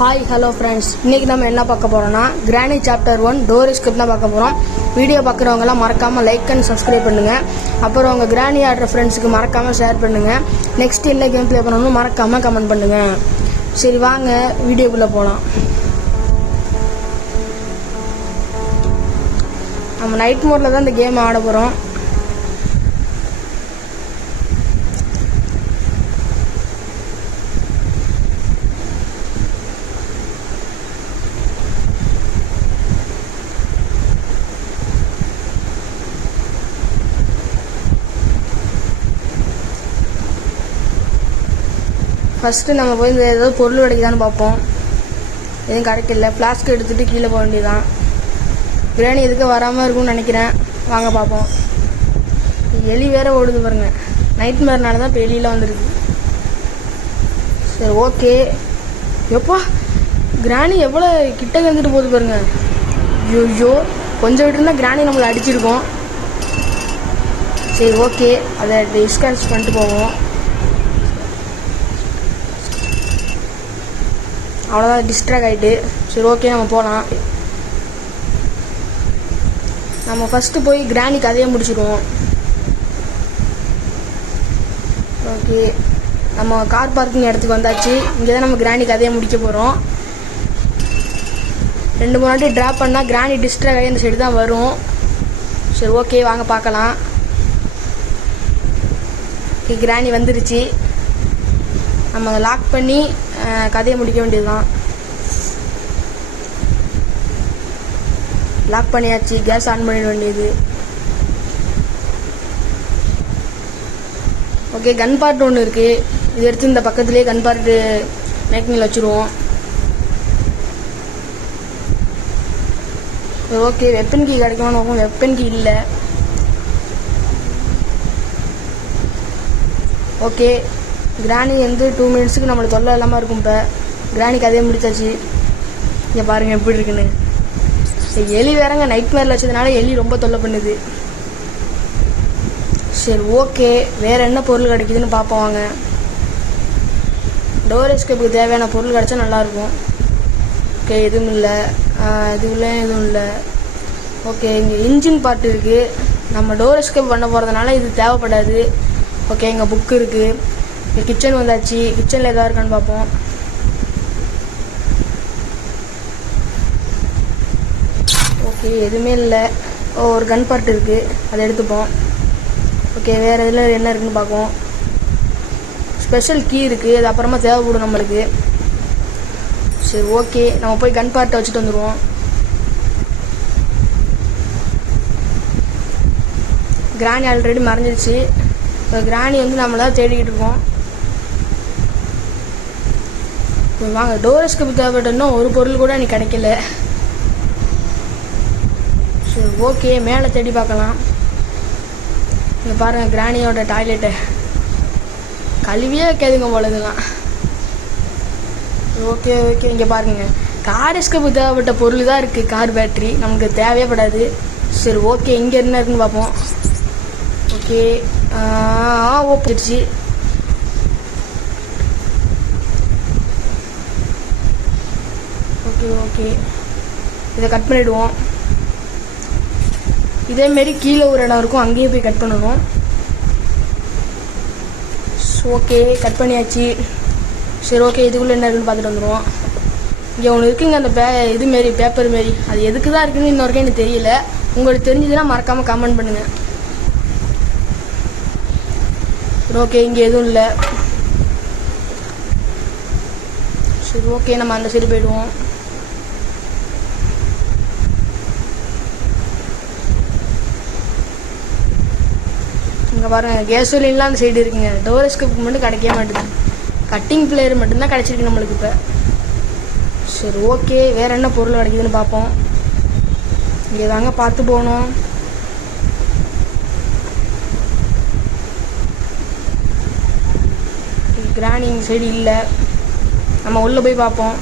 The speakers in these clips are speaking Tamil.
ஹாய் ஹலோ ஃப்ரெண்ட்ஸ், இன்றைக்கி நம்ம என்ன பார்க்க போகிறோம்னா கிரானி சாப்டர் 1 டோர் எஸ்கேப் தான் பார்க்க போகிறோம். வீடியோ பார்க்குறவங்கலாம் மறக்காமல் லைக் அண்ட் சப்ஸ்கிரைப் பண்ணுங்கள். அப்புறம் உங்கள் கிரானி ஆடுற ஃப்ரெண்ட்ஸுக்கு மறக்காமல் ஷேர் பண்ணுங்கள். நெக்ஸ்ட் என்ன கேம் ப்ளே பண்ணணும்னு மறக்காமல் கமெண்ட் பண்ணுங்கள். சரி வாங்க வீடியோக்குள்ளே போகலாம். நம்ம நைட் மோடில் தான் இந்த கேம் ஆட போகிறோம். ஃபஸ்ட்டு நம்ம போய் இந்த ஏதாவது பொருள் கிடைக்குதான்னு பார்ப்போம். எதுவும் கிடைக்கல. ஃப்ளாஸ்க் எடுத்துகிட்டு கீழே போக வேண்டியதான். பிரியாணி எதுக்கு வராமல் இருக்கும்னு நினைக்கிறேன். வாங்க பார்ப்போம். எலி வேறு ஓடுது பாருங்க. நைட் மேர்னால தான் இப்போ எலியெலாம் வந்துருக்கு. சரி ஓகே. எப்பா கிராணி எவ்வளோ கிட்ட வந்துட்டு போகுது பாருங்க. ஐயோ கொஞ்சம் விட்டுருந்தா கிராணி நம்மளை அடிச்சிருக்கோம். சரி ஓகே, அதை டிஸ்கஸ் பண்ணிட்டு போவோம். அவ்வளோதான், டிஸ்ட்ராக்ட் ஆகிட்டு. சரி ஓகே, நம்ம போகலாம். நம்ம ஃபஸ்ட்டு போய் கிராணி கதையை முடிச்சிடுவோம். ஓகே, நம்ம கார் பார்க்கிங் இடத்துக்கு வந்தாச்சு. இங்கே தான் நம்ம கிராணி கதையை முடிக்க போகிறோம். 2-3 வாட்டி ட்ராப் பண்ணால் கிராணி டிஸ்ட்ராக்ட் ஆகி இந்த சைடு தான் வரும். சரி ஓகே, வாங்க பார்க்கலாம். கிராணி வந்துருச்சு. நம்ம அதை லாக் பண்ணி கதையை முடிக்க வேண்டியதுதான். லாக் பண்ணியாச்சு. கேஸ் ஆன் பண்ணிட வேண்டியது. ஓகே, கன் பார்ட் ஒன்று இருக்குது. இது எடுத்து இந்த பக்கத்துலேயே கன் பார்ட்டு மேக்கிங்கில் வச்சுருவோம். ஓகே, வெப்பன் கீ கிடைக்குமான்னு நோக்கும். வெப்பன் கீ இல்லை. ஓகே, கிராணி வந்து 2 மினிட்ஸுக்கு நம்மளுக்கு தொல்லை இல்லாமல் இருக்கும். இப்போ கிராணி கதையை முடிச்சாச்சு. இங்கே பாருங்கள் எப்படி இருக்குன்னு. எலி வேறங்க நைட் மேரில் வச்சதுனால எலி ரொம்ப தொல்லை பண்ணுது. சரி ஓகே, வேறு என்ன பொருள் கிடைக்குதுன்னு பார்ப்போம் வாங்க. டோர் எஸ்கேப்புக்கு தேவையான பொருள் கிடச்சா நல்லாயிருக்கும். ஓகே, எதுவும் இல்லை. எதுவும் இல்லை. ஓகே, இங்கே இன்ஜின் பார்ட் இருக்குது. நம்ம டோர் எஸ்கேப் பண்ண போகிறதுனால இது தேவைப்படாது. ஓகே, இங்கே புக்கு இருக்குது. இங்கே கிச்சன் வந்தாச்சு. கிச்சனில் எதாவது இருக்கான்னு பார்ப்போம். ஓகே, எதுவுமே இல்லை. ஒரு கன் பார்ட் இருக்குது, அதை எடுத்துப்போம். ஓகே, வேறு இதில் என்ன இருக்குன்னு பார்ப்போம். ஸ்பெஷல் கீ இருக்குது, அது அப்புறமா தேவைப்படும் நம்மளுக்கு. சரி ஓகே, நம்ம போய் கன் பார்ட்டை வச்சுட்டு வந்துடுவோம். கிராணி ஆல்ரெடி மறைஞ்சிருச்சு. இப்போ கிராணி வந்து நம்மளை தான் தேடிக்கிட்டு இருக்கோம். வாங்க, டோர் எஸ்கேப் தேவைப்பட்டோன்னா ஒரு பொருள் கூட எனக்கு கிடைக்கல. சரி ஓகே, மேலே தேடி பார்க்கலாம். இங்கே பாருங்கள், கிராணியோட டாய்லெட்டை கழுவியே வைக்காதுங்க போலதுலாம். ஓகே ஓகே, இங்கே பாருங்க, கார் எஸ்கேப்பு தேவைப்பட்ட பொருள் தான் இருக்குது. கார் பேட்ரி நமக்கு தேவையப்படாது. சரி ஓகே, இங்கே என்ன இருக்குன்னு பார்ப்போம். ஓகே, ஓப்பிடுச்சு. ஓகே ஓகே, இதை கட் பண்ணிவிடுவோம். இதேமாரி கீழே ஒரு இடம் இருக்கும், அங்கேயும் போய் கட் பண்ணணும். ஓகே, கட் பண்ணியாச்சு. சரி ஓகே, இதுக்குள்ளே என்ன இருக்குன்னு பார்த்துட்டு வந்துடுவோம். இங்கே ஒன்று இருக்குங்க, அந்த இதுமாரி பேப்பர் மாரி. அது எதுக்கு தான் இருக்குன்னு இன்ன வரைக்கும் எனக்கு தெரியல. உங்களுக்கு தெரிஞ்சதுன்னா மறக்காமல் கமெண்ட் பண்ணுங்கள். ஓகே, இங்கே எதுவும் இல்லை. சரி ஓகே, நம்ம அந்த சைடு போயிடுவோம். இங்கே பாருங்கள், கேசோலின்லாம் அந்த சைடு இருக்குங்க. டோர் எஸ்கேப்புக்கு மட்டும் கிடைக்கவே மாட்டேங்குது. கட்டிங் பிளேயர் மட்டும்தான் கிடச்சிருக்கு நம்மளுக்கு இப்போ. சரி ஓகே, வேறு என்ன பொருள் கிடைக்குதுன்னு பார்ப்போம். இங்கே தாங்க பார்த்து போகணும். கிராணி இந்த சைடு இல்லை. நம்ம உள்ளே போய் பார்ப்போம்.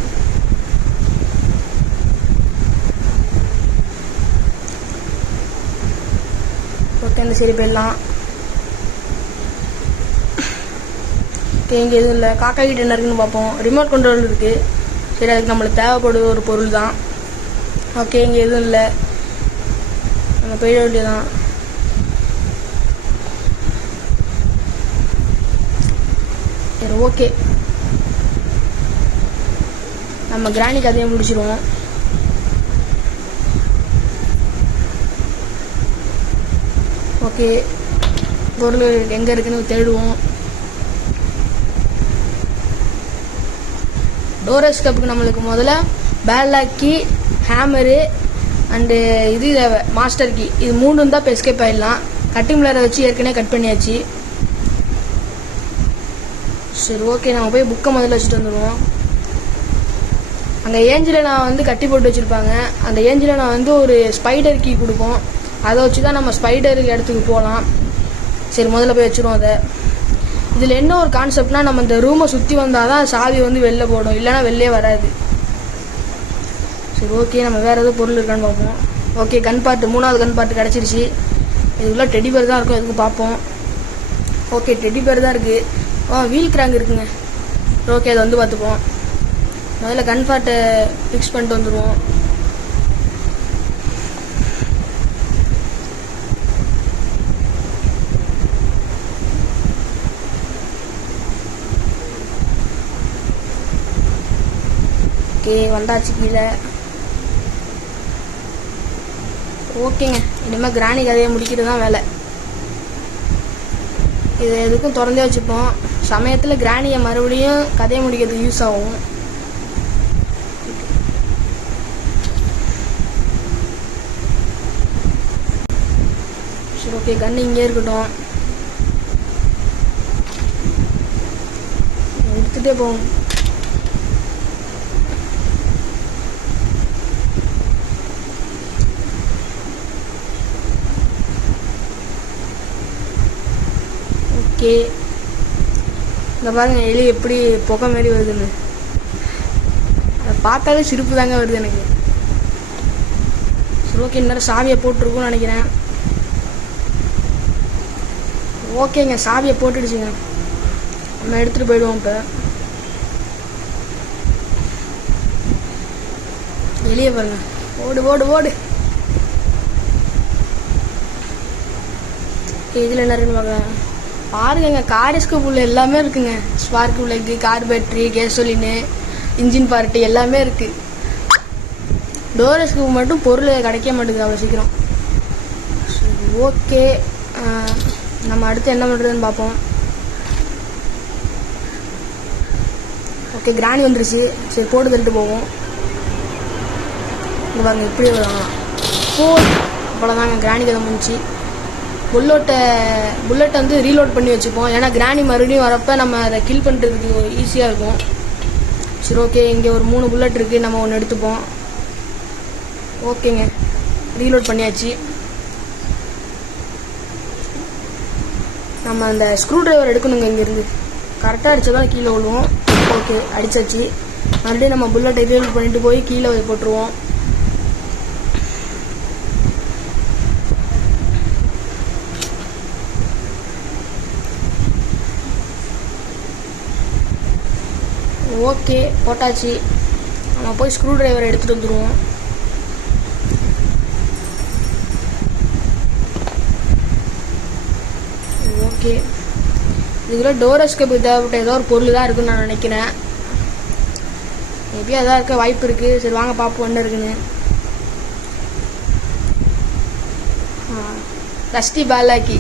ஓகே, அந்த சைடு போயிடலாம். ஓகே, இங்கே எதுவும் இல்லை. காக்கா கிட்ட என்ன இருக்குன்னு பார்ப்போம். ரிமோட் கண்ட்ரோல் இருக்குது. சரி, அதுக்கு நம்மளுக்கு தேவைப்படுது ஒரு பொருள் தான். ஓகே, இங்கே எதுவும் இல்லை, நம்ம போயிட வேண்டியதான். சரி, ஓகே, நம்ம கிராணி கதையை முடிச்சிருவோம். ஓகே, பொருள் எங்கே இருக்குன்னு தேடுவோம். டோர் எஸ்கேப்புக்கு நம்மளுக்கு முதல்ல பேட்லாக் கீ, ஹேமரு அண்டு இது மாஸ்டர் கீ, இது 3 இருந்தால் இப்போ எஸ்கேப் ஆகிடலாம். கட்டிங் பிளேயரை வச்சு ஏற்கனவே கட் பண்ணியாச்சு. சரி, ஓகே, நம்ம போய் புக்கை முதல்ல வச்சுட்டு வந்துடுவோம். அங்கே ஏஞ்சில் நான் வந்து கட்டி போட்டு வச்சுருப்பாங்க. அந்த ஏஞ்சில் நான் வந்து ஒரு ஸ்பைடர் கீ கொடுப்போம். அதை வச்சு தான் நம்ம ஸ்பைடர் இடத்துக்கு போகலாம். சரி, முதல்ல போய் வச்சுருவோம் அதை. இதில் என்ன ஒரு கான்செப்ட்னா, நம்ம இந்த ரூமை சுற்றி வந்தால் தான் சாவி வந்து வெளில போடும், இல்லைனா வெளிலே வராது. சரி, ஓகே, நம்ம வேறு எதுவும் பொருள் இருக்கான்னு பார்ப்போம். ஓகே, கன் பார்ட்டு 3வது கன் பார்ட்டு கிடச்சிருச்சு. இதுக்குள்ளே டெடி பேர் தான் இருக்கும், எதுக்கு பார்ப்போம். ஓகே, டெடி பேர் தான் இருக்குது. வீல் கிராங்க் இருக்குங்க. ஓகே, அதை வந்து பார்த்துப்போம். முதல்ல கன் பார்ட்டை ஃபிக்ஸ் பண்ணிட்டு வந்துடுவோம். ஓகே, வந்தாச்சு கீழே. ஓகேங்க, இனிமேல் கிராணி கதையை முடிக்கிறது தான் வேலை. இது எதுக்கும் திறந்தே வச்சுப்போம். சமயத்தில் கிராணியை மறுபடியும் கதையை முடிக்கிறதுக்கு யூஸ் ஆகும். சரி, ஓகே, கன்று இங்கே இருக்கட்டும், எடுத்துகிட்டே போவோம். ஓகே, இந்த பாருங்க எலி எப்படி புகை மாரி வருதுன்னு. அதை பார்த்தாலே சிரிப்பு தாங்க வருது எனக்கு. சரி, ஓகே, இன்னும் சாவியை போட்டிருக்கும்னு நினைக்கிறேன். ஓகேங்க, சாவியை போட்டுடுச்சுங்க. நம்ம எடுத்துகிட்டு போயிடுவோம். இப்போ வெளியே பாருங்க, ஓடு ஓடு ஓடு. இதில் என்ன இருக்குன்னு பார்க்கலாம். பாருங்க, கார் எஸ்கேப் உள்ள எல்லாமே இருக்குங்க. ஸ்பார்க் பிளக்கு, கார் பேட்டரி, கேசோலின்னு, இன்ஜின் பார்ட்டு எல்லாமே இருக்குது. டோர் எஸ்கேப் மட்டும் பொருள் கிடைக்க மாட்டேங்குது அவ்வளோ சீக்கிரம். சரி, ஓகே, நம்ம அடுத்து என்ன பண்ணுறதுன்னு பார்ப்போம். ஓகே, கிராணி வந்துருச்சு. சரி, போட்டு தள்ளிட்டு போவோம். இங்கே பாருங்க, இப்படி வருவாங்களாம். அவ்வளோதாங்க, கிராணி கதை முடிஞ்சு. புல்லட்டை வந்து ரீலோட் பண்ணி வச்சுப்போம். ஏன்னா கிராணி மறுபடியும் வரப்போ நம்ம அதை கில் பண்ணுறதுக்கு ஈஸியாக இருக்கும். சரி, ஓகே, இங்கே ஒரு 3 புல்லட் இருக்குது, நம்ம ஒன்று எடுத்துப்போம். ஓகேங்க, ரீலோட் பண்ணியாச்சு. நம்ம அந்த ஸ்க்ரூ டிரைவர் எடுக்கணுங்க. இங்கேருந்து கரெக்டாக அடித்தா தான் கீழே விழுவோம். ஓகே, அடித்தாச்சு. மறுபடியும் நம்ம புல்லட்டை ரீலோட் பண்ணிட்டு போய் கீழே போட்டுருவோம். ஓகே, போட்டாச்சு. நம்ம போய் ஸ்க்ரூ டிரைவரை எடுத்துகிட்டு வந்துடுவோம். ஓகே, இதுக்குள்ள டோர் எஸ்கேப் தேவைப்பட்ட ஏதோ ஒரு பொருள் தான் இருக்குன்னு நான் நினைக்கிறேன். மேபி அதான் இருக்க வாய்ப்பு இருக்குது. சரி, வாங்க பார்ப்போம் என்ன இருக்குன்னு. ரஸ்டி பேட்லாக்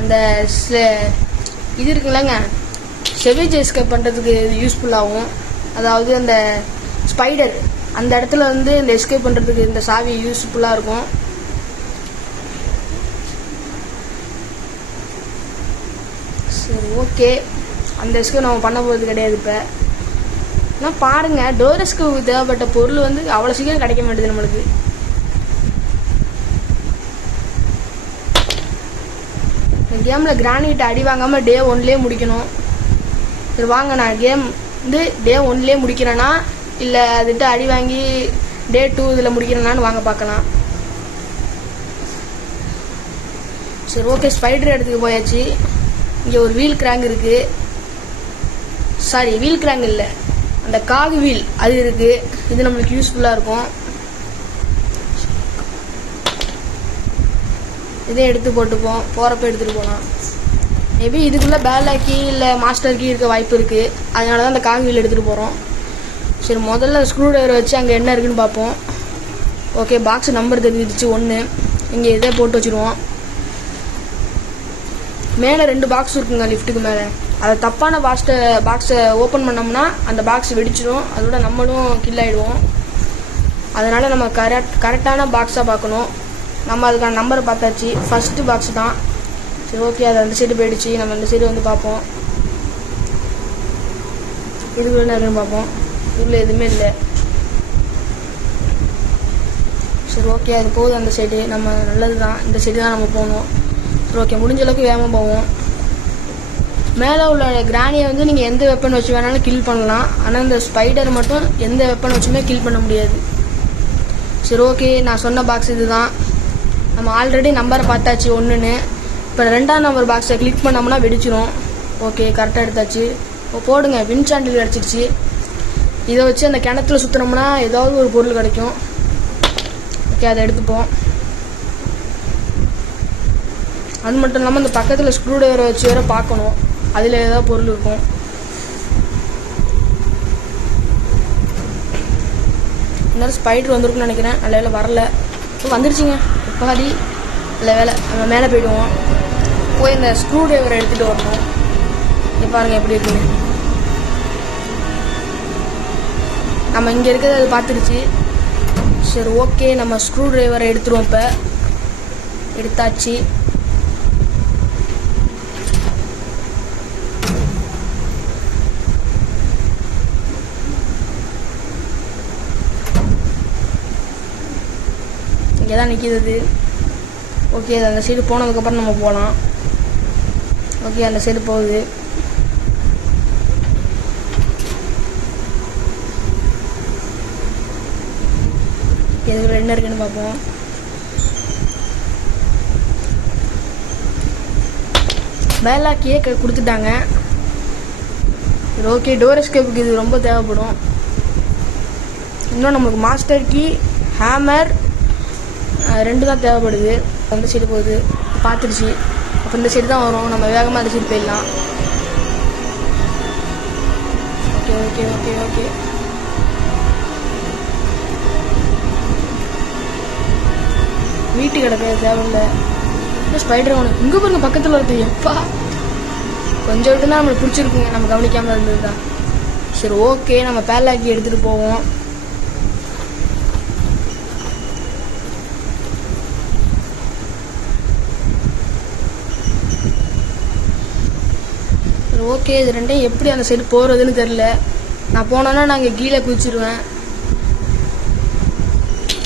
அந்த இது இருக்குல்லங்க, செவேஜ் எஸ்கேப் பண்ணுறதுக்கு யூஸ்ஃபுல்லாகும். அதாவது அந்த ஸ்பைடர் அந்த இடத்துல வந்து இந்த எஸ்கேப் பண்ணுறதுக்கு இந்த சாவி யூஸ்ஃபுல்லாக இருக்கும். சரி, ஓகே, அந்த எஸ்கேப் நம்ம பண்ண போகிறது கிடையாது. இப்போ ஆனால் பாருங்கள், டோர் எஸ்கேப் தேவைப்பட்ட பொருள் வந்து அவ்வளோ சீக்கிரம் கிடைக்க மாட்டேது நம்மளுக்கு. இந்த கேமில் கிரானிட்ட அடி வாங்காமல் டே 1லேயே முடிக்கணும். சரி, வாங்க, நான் கேம் வந்து டே 1லேயே முடிக்கிறேன்னா இல்லை அதுட்டு அடி வாங்கி டே 2 இதில் முடிக்கிறேன்னான்னு வாங்க பார்க்கலாம். சரி, ஓகே, ஸ்பைடர் இடத்துக்கு போயாச்சு. இங்கே ஒரு வீல் கிராங்க் இருக்குது. சாரி, வீல் கிராங்க் இல்லை, அந்த காகு வீல் அது இருக்குது. இது நம்மளுக்கு யூஸ்ஃபுல்லாக இருக்கும். இதே எடுத்து போட்டுப்போம், போகிறப்ப எடுத்துகிட்டு போகலாம். மேபி இதுக்குள்ளே பேலா கீ இல்லை மாஸ்டர் கீ இருக்க வாய்ப்பு இருக்குது. அதனால தான் அந்த காகு வீல் எடுத்துகிட்டு போகிறோம். சரி, முதல்ல ஸ்க்ரூ டிரைவரை வச்சு அங்கே என்ன இருக்குதுன்னு பார்ப்போம். ஓகே, பாக்ஸ் நம்பர் தெரிஞ்சிடுச்சு 1. இங்கே இதே போட்டு வச்சுருவோம். மேலே 2 பாக்ஸ் இருக்குங்க லிஃப்ட்டுக்கு மேலே. அதை தப்பான பாக்ஸை ஓப்பன் பண்ணோம்னா அந்த பாக்ஸ் வெடிச்சிடும். அதோட நம்மளும் கில் ஆகிடுவோம். அதனால் நம்ம கரெக்டான பாக்ஸாக பார்க்கணும். நம்ம அதுக்கான நம்பரை பார்த்தாச்சு. ஃபஸ்ட்டு பாக்ஸ் தான். சரி, ஓகே, அது அந்த சைடு போயிடுச்சு. நம்ம அந்த சைடு வந்து பார்ப்போம். இதுக்குள்ள என்ன இருக்குன்னு பார்ப்போம். இதுல எதுவுமே இல்லை. சரி, ஓகே, அது போகுது அந்த சைடு. நம்ம நல்லது தான், இந்த சைடு தான் நம்ம போகணும். சரி, ஓகே, முடிஞ்ச அளவுக்கு வேகமாக போவோம். மேலே உள்ள கிராணியை வந்து நீங்கள் எந்த வெப்பன் வச்சு வேணாலும் கில் பண்ணலாம். ஆனால் இந்த ஸ்பைடர் மட்டும் எந்த வெப்பன் வச்சுமே கில் பண்ண முடியாது. சரி, ஓகே, நான் சொன்ன பாக்ஸ் இது தான். நம்ம ஆல்ரெடி நம்பரை பார்த்தாச்சு 1ன்னு. இப்போ 2ஆம் நம்பர் பாக்ஸை கிளிக் பண்ணோம்னா வெடிச்சிரும். ஓகே, கரெக்டாக எடுத்தாச்சு. இப்போ போடுங்க, வின் சாண்டில் கிடச்சிருச்சு. இதை வச்சு அந்த கிணத்துல சுற்றினோம்னா ஏதாவது ஒரு பொருள் கிடைக்கும். ஓகே, அதை எடுத்துப்போம். அது மட்டும் இல்லாமல் இந்த பக்கத்தில் ஸ்க்ரூ டிரைவரை வச்சு வேறு பார்க்கணும், அதில் ஏதாவது பொருள் இருக்கும். இன்னொரு ஸ்பைடர் வந்திருக்குன்னு நினைக்கிறேன். நல்ல வேலை வரல. இப்போ வந்துருச்சுங்க. பாதி நல்ல வேலை. நம்ம மேலே போயிடுவோம். போய் இந்த ஸ்க்ரூ டிரைவரை எடுத்துகிட்டு வரணும். இங்கே பாருங்கள் எப்படி இருக்குன்னு. நம்ம இங்கே இருக்கிறது அது பார்த்துருச்சு. சரி, ஓகே, நம்ம ஸ்க்ரூ டிரைவரை எடுத்துருவோம். இப்போ எடுத்தாச்சு. இங்கே தான் நிற்கிது. ஓகே, அது அந்த சைடு போனதுக்கப்புறம் நம்ம போகலாம். ஓகே, அந்த சைடு போகுது. இதுல என்ன இருக்குன்னு பார்ப்போம். பேலா கீயை கொடுத்துட்டாங்க. ஓகே, டோர் எஸ்கேப்புக்கு இது ரொம்ப தேவைப்படும். இன்னும் நம்மளுக்கு மாஸ்டர் கீ, ஹேமர் 2 தான் தேவைப்படுது. அந்த சைடு போகுது, பார்த்துருச்சு. அப்போ இந்த சைடு தான் வரும். நம்ம வேகமாக அந்த சைடு போயிடலாம். ஓகே ஓகே ஓகே ஓகே வீட்டு கிடக்க தேவையில்லை. ஸ்பைடர் ஒன்று இங்கே பாருங்க, பக்கத்தில் வருது. எப்பா கொஞ்சம் விட்டு தான் நம்மளுக்கு பிடிச்சிருக்குங்க, நம்ம கவனிக்காமல் இருந்தது தான். சரி, ஓகே, நம்ம பேலாக்கி எடுத்துகிட்டு போவோம். சரி, ஓகே, இது ரெண்டையும் எப்படி அந்த சைடு போகிறதுன்னு தெரில. நான் போனோன்னா நாங்கள் கீழே குதிச்சிடுவேன்.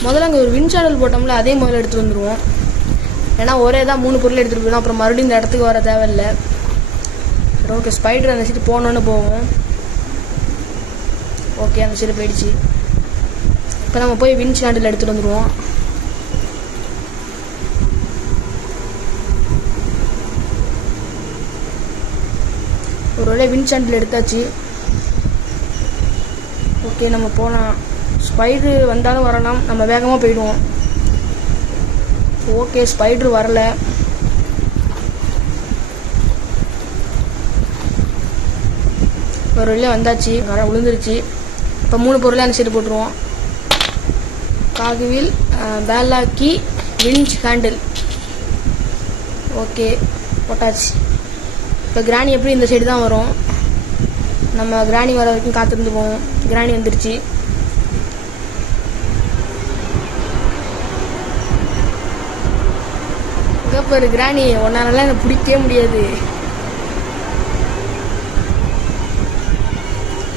முதல்ல அங்கே ஒரு வின் சேனல் போட்டோம்ல, அதே முதல்ல எடுத்துகிட்டு வந்துடுவோம். ஏன்னா ஒரே தான் 3 பொருள் எடுத்துகிட்டு போயிடும். அப்புறம் மறுபடியும் இந்த இடத்துக்கு வர தேவையில்லை. சரி, ஓகே, ஸ்பைடர் அந்த சைடு போனோன்னு போவோம். ஓகே, அந்த சைடு போயிடுச்சு. இப்போ நம்ம போய் வின் சேனல் எடுத்துகிட்டு வந்துடுவோம். ஒரு வேளை வின் சேனல் எடுத்தாச்சு. ஓகே, நம்ம போகலாம். ஸ்பைடர் வந்தாலும் வரலாம், நம்ம வேகமாக போயிடுவோம். ஓகே, ஸ்பைடர் வரல. ஒரு வழியாக வந்தாச்சு. வர விழுந்துருச்சு. இப்போ 3 பொருளை அந்த சைடு போட்டுருவோம். காகுவில், பேலா கீ, விஞ்ச் ஹேண்டில். ஓகே, போட்டாச்சு. இப்போ கிராணி எப்படி இந்த சைடு தான் வரும். நம்ம கிராணி வர வரைக்கும் காத்திருந்து போவோம். கிராணி வந்துருச்சு. ஒரு கிராணி ஒன்னால எனக்கு பிடிக்கவே முடியாது.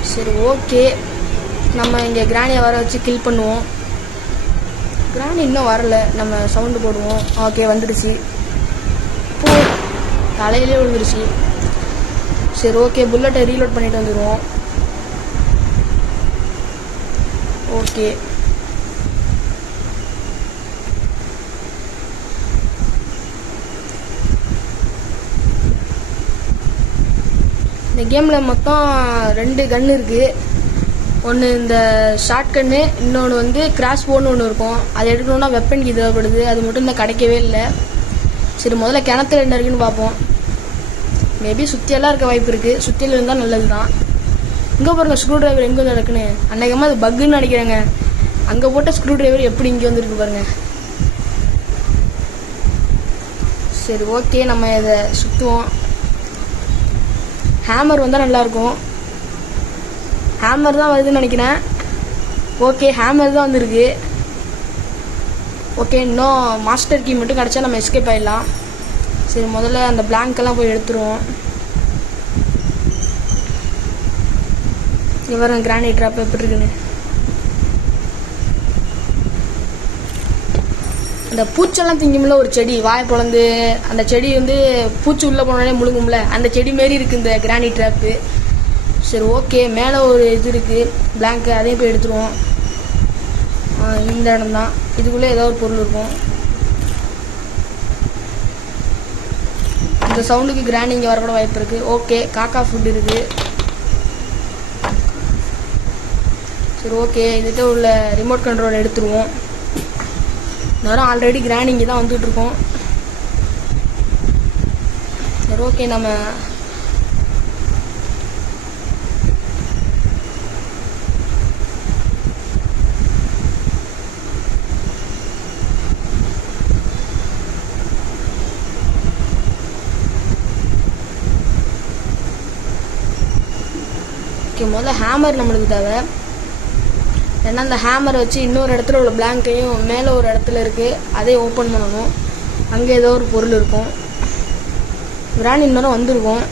சரி, ஓகே, நம்ம இங்கே கிராணியை வர வச்சு கில் பண்ணுவோம். கிராணி இன்னும் வரல. நம்ம சவுண்டு போடுவோம். ஓகே, வந்துடுச்சு. போ, தலையிலே விழுந்துருச்சு. சரி, ஓகே, புல்லட்டை ரீலோட் பண்ணிட்டு வந்துடுவோம். ஓகே, இந்த கேமில் மொத்தம் 2 கன் இருக்குது. ஒன்று இந்த ஷார்ட் கன்னு, இன்னொன்று வந்து கிராஸ் போன்னு ஒன்று இருக்கும். அதை எடுக்கணுன்னா வெப்பன் தேவைப்படுது. அது மட்டும் இன்னும் கிடைக்கவே இல்லை. சரி, முதல்ல கிணத்துல என்ன இருக்குன்னு பார்ப்போம். மேபி சுற்றியெல்லாம் இருக்க வாய்ப்பு இருக்குது. சுற்றியில் இருந்தால் நல்லது தான். இங்கே பாருங்கள், ஸ்க்ரூ டிரைவர் எங்கே வந்து நடக்குன்னு. அன்றைக்கமாக அது பக்குன்னு நினைக்கிறேங்க. அங்கே போட்ட ஸ்க்ரூ டிரைவர் எப்படி இங்கே வந்துருக்கு பாருங்கள். சரி, ஓகே, நம்ம இதை சுற்றுவோம். ஹேமர் வந்தால் நல்லாயிருக்கும். ஹேமர் தான் வருதுன்னு நினைக்கிறேன். ஓகே, ஹேமர் தான் வந்துருக்கு. ஓகே, இன்னும் மாஸ்டர் கீ மட்டும் கிடச்சா நம்ம எஸ்கேப் ஆகிடலாம். சரி, முதல்ல அந்த பிளாங்கெல்லாம் போய் எடுத்துருவோம். இங்கே வர கிரானைட் ட்ராப் எப்படி இருக்குன்னு. அந்த பூச்செல்லாம் திங்கும்ல ஒரு செடி, வாயை பிளந்து அந்த செடி வந்து பூச்சி உள்ளே போனோடனே முழுங்கும்ல, அந்த செடி மாரி இருக்குது இந்த கிரானைட் ட்ராப்பு. சரி, ஓகே, மேலே ஒரு இது இருக்குது பிளாங்க்கு, அதையும் போய் எடுத்துருவோம். இந்த இடம் தான். இதுக்குள்ளே ஏதோ ஒரு பொருள் இருக்கும். இந்த சவுண்டுக்கு கிராண்ட் இங்கே வரக்கூட வாய்ப்பு இருக்குது. ஓகே, காக்கா ஃபுட் இருக்குது. சரி, ஓகே, இதுகிட்ட உள்ள ரிமோட் கண்ட்ரோல் எடுத்துருவோம். நேரம் ஆல்ரெடி கிராண்ட் இங்கே தான் வந்துட்டுருக்கோம். சரி, ஓகே, நம்ம முதல்ல ஹேமர் நம்மளுக்கு தேவை. ஏன்னா அந்த ஹேமரை வச்சு இன்னொரு இடத்துல உள்ள பிளாங்கையும் மேலே ஒரு இடத்துல இருக்குது, அதையும் ஓப்பன் பண்ணணும். அங்கே ஏதோ ஒரு பொருள் இருக்கும். கிராண்ட் இன்னொரு வந்திருக்கும்.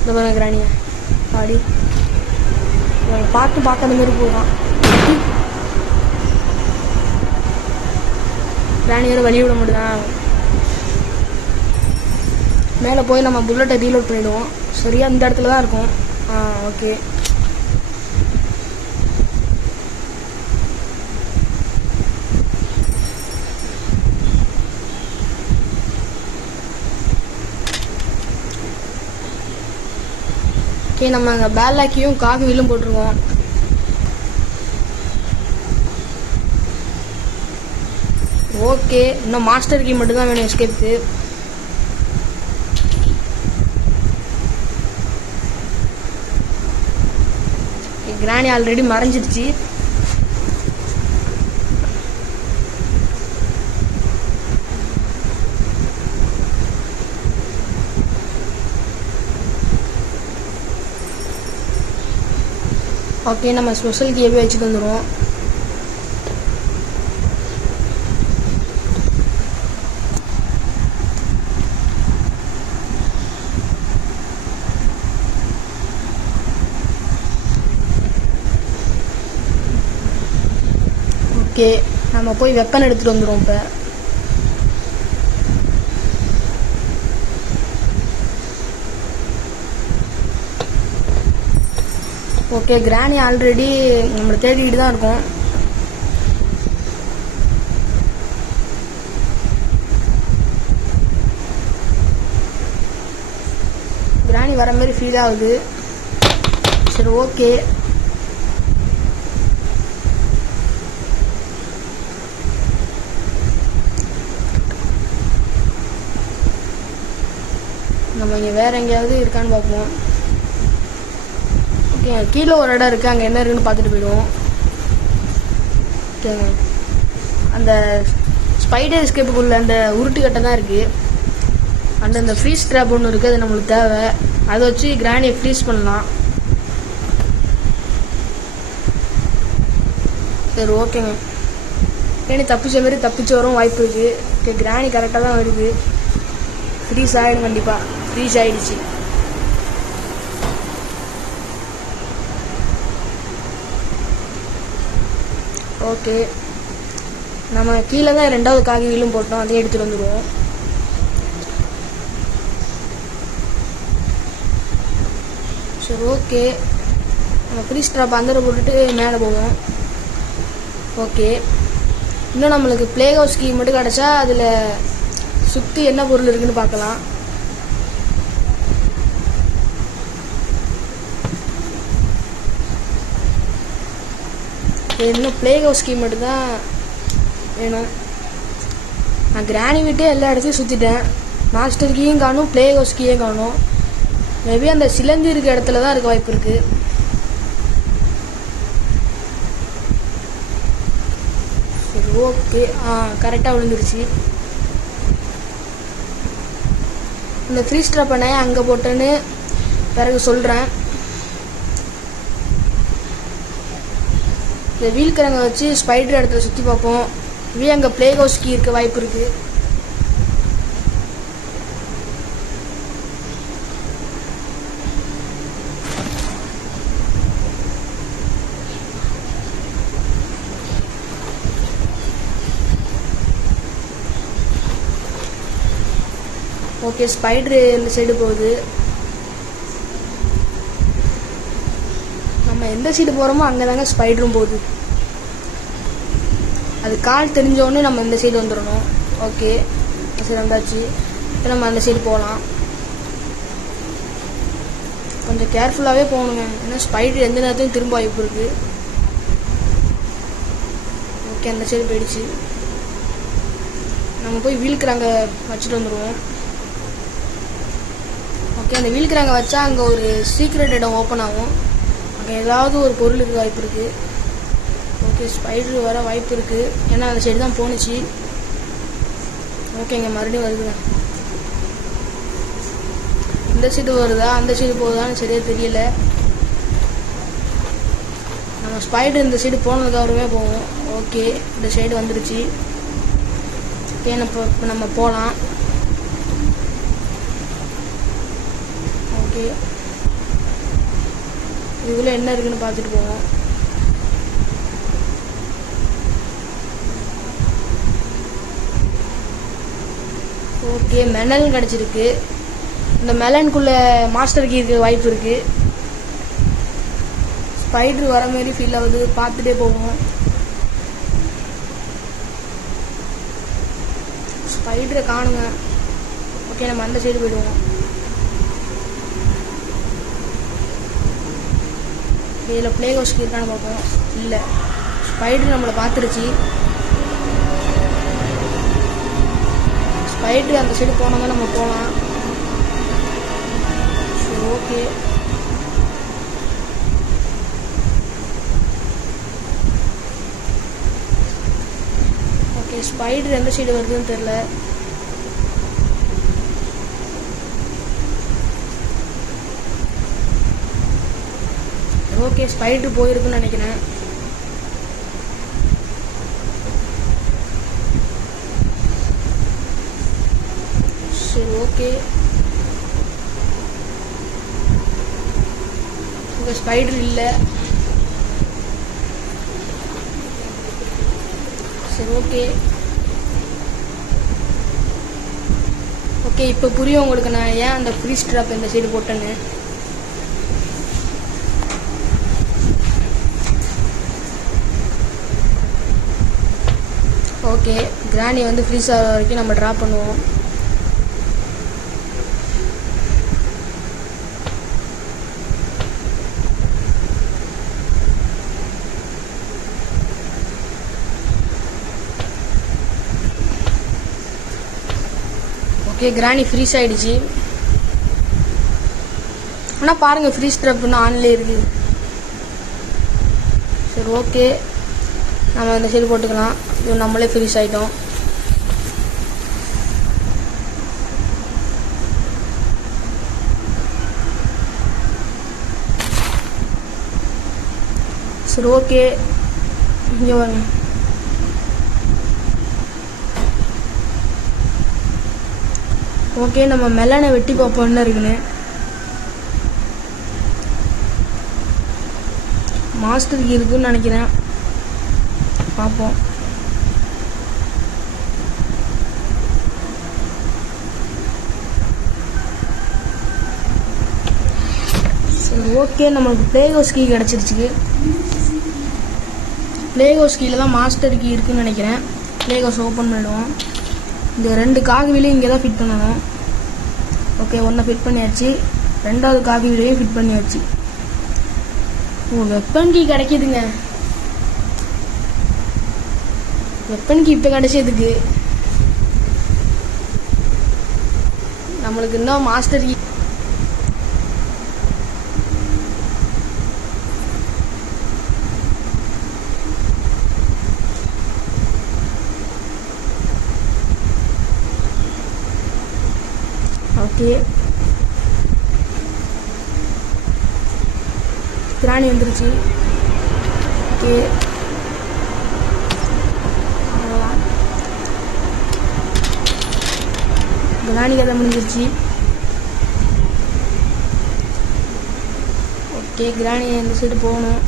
இந்த பாருங்க கிராணிய பாடி பார்க்காத மாதிரி போகிறான். கிராணி வேறு வழி விட முடியுதான். மேலே போய் நம்ம புல்லட்டை ரீலோட் பண்ணிவிடுவோம். சரியாக இந்த இடத்துல தான் இருக்கும். ஓகே, ஓகே, நம்ம அங்கே பேலாக்கியும் காகு வீலும் போட்டிருக்கோம். ஓகே, இன்னும் மாஸ்டர் கீ மட்டும்தான் வேணும் எஸ்கேப்க்கு. கிராணி ஆல்ரெடி மறைஞ்சிருச்சு. ஓகே, நம்ம ஸ்பெஷல் கீயை போய் வச்சுட்டு வந்துடுவோம். ஓகே, நம்ம போய் வெப்பன் எடுத்துகிட்டு வந்துடுவோம். இப்போ ஓகே, கிராணி ஆல்ரெடி நம்மளை தேடிக்கிட்டு தான் இருக்கும். கிராணி வர மாதிரி ஃபீல் ஆகுது. சரி, ஓகே, நம்ம இங்கே வேறு எங்கேயாவது இருக்கான்னு பார்ப்போம். ஓகே, கீழே ஒரு இடம் இருக்குது, அங்கே என்ன இருக்குன்னு பார்த்துட்டு போயிடுவோம். ஓகேங்க, அந்த ஸ்பைடர் எஸ்கேப்புக்குள்ள அந்த உருட்டு கட்டை தான் இருக்குது. அந்த ஃப்ரீஸ் ட்ராப் ஒன்று இருக்குது, அது நம்மளுக்கு தேவை. அதை வச்சு கிராணியை ஃப்ரீஸ் பண்ணலாம். சரி, ஓகேங்க, கிராணி தப்பிச்ச மாதிரி தப்பிச்சு வரும் வாய்ப்பு இருக்குது. ஓகே, கிராணி கரெக்டாக தான் வருது. ஃப்ரீஸ் ஆகிடும், கண்டிப்பாக ஃப்ரீஸ் ஆகிடுச்சு. ஓகே, நம்ம கீழே தான் ரெண்டாவது காகி வீலும் போட்டோம், அதையும் எடுத்துகிட்டு வந்துடுவோம். சரி, ஓகே, நம்ம ஃப்ரீஸ் ட்ராப் அந்த போட்டுட்டு மேலே போவோம். ஓகே, இன்னும் நம்மளுக்கு ப்ளே ஹவுஸ் கீ மட்டும் கிடச்சா அதில் சுற்றி என்ன பொருள் இருக்குன்னு பார்க்கலாம். இன்னும் ப்ளே ஹவுஸ் கீ மட்டும் தான் வேணும். நான் கிராணி விட்டே எல்லா இடத்தையும் சுற்றிட்டேன். மாஸ்டர் கீயும் காணும், ப்ளே ஹவுஸ் கீயும் காணும். மேபி அந்த சிலந்தி இருக்க இடத்துல தான் இருக்க வாய்ப்பு இருக்குது. சரி ஓகே, கரெக்டாக விழுந்துருச்சு. இந்த ஃப்ரீஸ் ட்ராப் பண்ண அங்கே போட்டேன்னு பிறகு சொல்கிறேன். இந்த வீல் கிழங்கை வச்சு ஸ்பைடர் இடத்துல சுற்றி பார்ப்போம். அங்கே ப்ளே ஹவுஸ் கீ இருக்க வாய்ப்பு இருக்குது. ஓகே, ஸ்பைடரு இந்த சைடு போகுது. நம்ம எந்த சைடு போகிறோமோ அங்கே தாங்க ஸ்பைடரும் போகுது. அது கால் தெரிஞ்சோடனே நம்ம இந்த சைடு வந்துடணும். ஓகே, சரி வந்தாச்சு. இப்போ நம்ம அந்த சைடு போகலாம். கொஞ்சம் கேர்ஃபுல்லாகவே போகணுங்க, ஏன்னா ஸ்பைடர் எந்த நேரத்தையும் திரும்ப வாய்ப்பு இருக்குது. ஓகே, அந்த சைடு போயிடுச்சு. நம்ம போய் வீல்கிறாங்க வச்சுட்டு வந்துடுவோம். ஓகே, அந்த வீல்கிறாங்க வச்சா அங்கே ஒரு சீக்ரெட் இடம் ஓப்பன் ஆகும். அங்கே ஏதாவது ஒரு பொருள் இருக்க வாய்ப்பு இருக்குது. ஓகே, ஸ்பைடர் வர வாய்ப்பு இருக்குது, ஏன்னா அந்த சைடு தான் போணுச்சு. ஓகேங்க, மறுபடியும் வருதுங்க. இந்த சைடு வருதா அந்த சைடு போகுதான்னு சரியாக தெரியல. நம்ம ஸ்பைடர் இந்த சைடு போனதுக்கப்புறமே போவோம். ஓகே, இந்த சைடு வந்துடுச்சு. ஓகே, இப்போ நம்ம போகலாம். ஓகே, இதுல என்ன இருக்குன்னு பார்த்துட்டு போவோம். ஓகே, மெலன் கிடச்சிருக்கு. இந்த மெலனுக்குள்ள மாஸ்டர் கீ இருக்க வாய்ப்பு இருக்கு. ஸ்பைடர் வர மாதிரி ஃபீல் ஆகுது, பார்த்துட்டே போவோம். ஸ்பைடரை காணுங்க. ஓகே, நம்ம அந்த சைடு போயிடுவோம். இதில் ப்ளே ஹவுஸ் கீ இருக்கான்னு பார்ப்போம். இல்லை, ஸ்பைடர் நம்மளை பார்த்துருச்சு. ஸ்பைடர் அந்த சைடு போனோம்னா நம்ம போகலாம். சரி ஓகே, ஓகே ஸ்பைடர் எந்த சைடு வருதுன்னு தெரில. ஓகே, ஸ்பைடர் போயிருக்குன்னு நினைக்கிறேன். சரி ஓகே, இங்கே ஸ்பைடர் இல்லை. சரி ஓகே, ஓகே இப்போ புரியும் உங்களுக்கு நான் ஏன் அந்த ஃப்ரீஸ் ட்ராப் இந்த சைடு போட்டேன்னு. ஓகே, கிராணி வந்து ஃப்ரீஸ் ஆகிற வரைக்கும் நம்ம ட்ராப் பண்ணுவோம். ஓகே, கிராணி ஃப்ரீஸ் ஆகிடுச்சு. ஆனால் பாருங்கள், ஃப்ரீஸ் ட்ராப் இன்னும் ஆன்லேயே இருக்குது. சரி ஓகே, நம்ம இந்த சைடு போட்டுக்கலாம். இது நம்மளே ஃப்ரீஸ் ஆகிட்டோம். சரி ஓகே, இங்கே வாங்க. ஓகே, நம்ம மெலனை வெட்டி பார்ப்போம் என்ன இருக்குன்னு. மாஸ்டர் கீ இருக்குன்னு நினைக்கிறேன், பார்ப்போம். சரி ஓகே, நம்மளுக்கு ப்ளே ஹவுஸ் கீ கிடச்சிருச்சு. ப்ளே ஹவுஸ் கீழே தான் மாஸ்டர் கீ இருக்குன்னு நினைக்கிறேன். ப்ளே ஹவுஸ் ஓப்பன் பண்ணிடுவோம். இந்த 2 காகிவிலையும் இங்கே தான் ஃபிட் பண்ணணும். ஓகே, ஒன்றை ஃபிட் பண்ணியாச்சு. 2வது காகிவிலையும் ஃபிட் பண்ணியாச்சு. ஓ, வெப்பன் கீ கிடைக்கிதுங்க. வெப்பனுக்கு இப்போ கிடைச்சதுக்கு நம்மளுக்கு இன்னும் மாஸ்டர் ஓகே கிராணி வந்துருச்சு. ஓகே கிராணி கதை முடிஞ்சிருச்சு. ஓகே கிராணி இந்த சைடு போகணும்.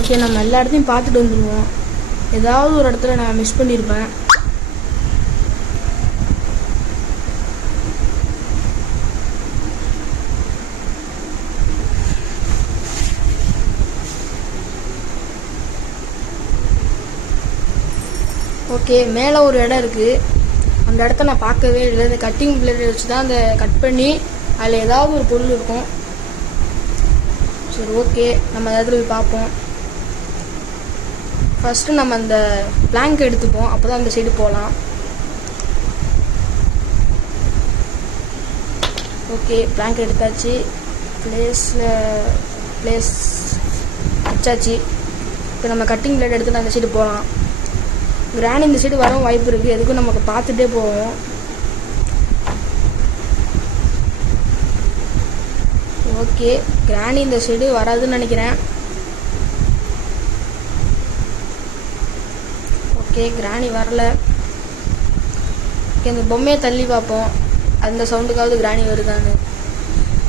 ஓகே நம்ம எல்லா இடத்தையும் பார்த்துட்டு வந்துடுவோம். ஏதாவது ஒரு இடத்துல நான் மிஸ் பண்ணியிருப்பேன். ஓகே மேலே ஒரு இடம் இருக்குது. அந்த இடத்த நான் பார்க்கவே இல்லை. இந்த கட்டிங் பிளேட் வச்சு தான் அந்த கட் பண்ணி அதில் ஏதாவது ஒரு பொருள் இருக்கும். சரி ஓகே நம்ம அந்த இடத்துல போய் பார்ப்போம். ஃபஸ்ட்டு நம்ம அந்த பிளாங்க் எடுத்துப்போம், அப்போ தான் அந்த சைடு போகலாம். ஓகே பிளாங்க் எடுத்தாச்சு. பிளேஸ் வச்சாச்சு. இப்போ நம்ம கட்டிங் பிளேட் எடுத்து அந்த சைடு போகலாம். கிராணி இந்த சைடு வரவும் வாய்ப்பு இருக்குது. எதுக்கும் நமக்கு பார்த்துட்டே போவோம். ஓகே கிராணி இந்த சைடு வராதுன்னு நினைக்கிறேன். ஓகே கிராணி வரல. ஓகே அந்த பொம்மையை தள்ளி பார்ப்போம், அந்த சவுண்டுக்காவது கிராணி வருதான்னு.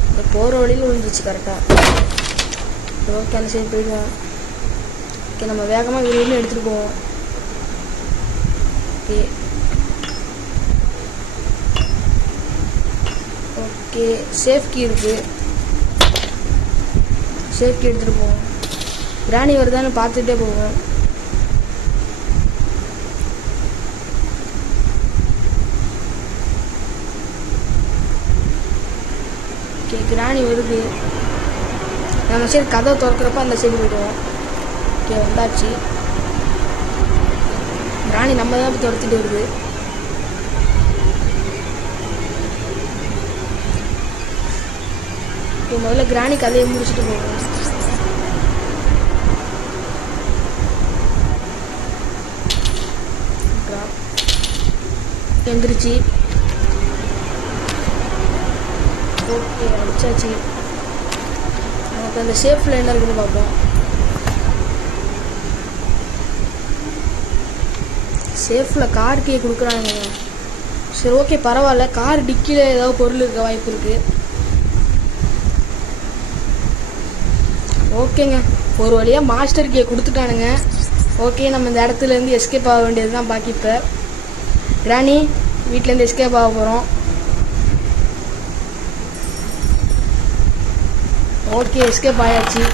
இந்த போகிற வழியில் விழுந்துச்சு கரெக்டாக. ஓகே அந்த சைடு போயிடுவோம். ஓகே நம்ம வேகமாக வீடு எடுத்துகிட்டு போவோம். ஓகே ஓகே சேஃப் கீ இருக்குது. சேஃப் கீ எடுத்துகிட்டு போவோம். கிராணி வருதான்னு பார்த்துட்டே போவோம். ஓகே கிராணி வருது. நம்ம சைடு கதை திறக்கிறப்ப அந்த சைடு போயிடுவோம். ஓகே வந்தாச்சு. கிராணி நம்ம தான் துரத்திட்டு வருது. இப்போ முதல்ல கிராணி கதையை முடிச்சுட்டு போவோம். எந்திரிச்சு ஓகே அடிச்சாச்சு. நமக்கு அந்த சேஃப்ல என்ன இருக்குன்னு பார்ப்போம். சேஃபில் கார் கீ கொடுக்குறாங்க. சரி ஓகே பரவாயில்ல. கார் டிக்கியில் ஏதாவது பொருள் இருக்க வாய்ப்பு இருக்குது. ஓகேங்க ஒரு வழியாக மாஸ்டர் கீயை கொடுத்துட்டானுங்க. ஓகே நம்ம இந்த இடத்துலேருந்து எஸ்கேப் ஆக வேண்டியது தான் பாக்கி. இப்போ கிராணி வீட்டிலேருந்து எஸ்கேப் ஆக போகிறோம். ஓகே எஸ்கேப் ஆயாச்சு.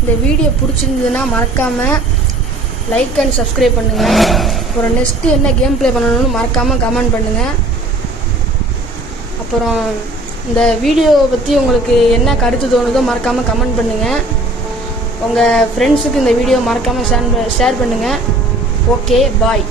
இந்த வீடியோ பிடிச்சிருந்ததுன்னா மறக்காமல் லைக் அண்ட் சப்ஸ்கிரைப் பண்ணுங்கள். அப்புறம் நெக்ஸ்ட்டு என்ன கேம் ப்ளே பண்ணணும்னு மறக்காமல் கமெண்ட் பண்ணுங்கள். அப்புறம் இந்த வீடியோவை பற்றி உங்களுக்கு என்ன கருத்து தோணுதோ மறக்காமல் கமெண்ட் பண்ணுங்கள். உங்கள் ஃப்ரெண்ட்ஸுக்கு இந்த வீடியோ மறக்காமல் ஷேர் பண்ணுங்கள். Okay bye.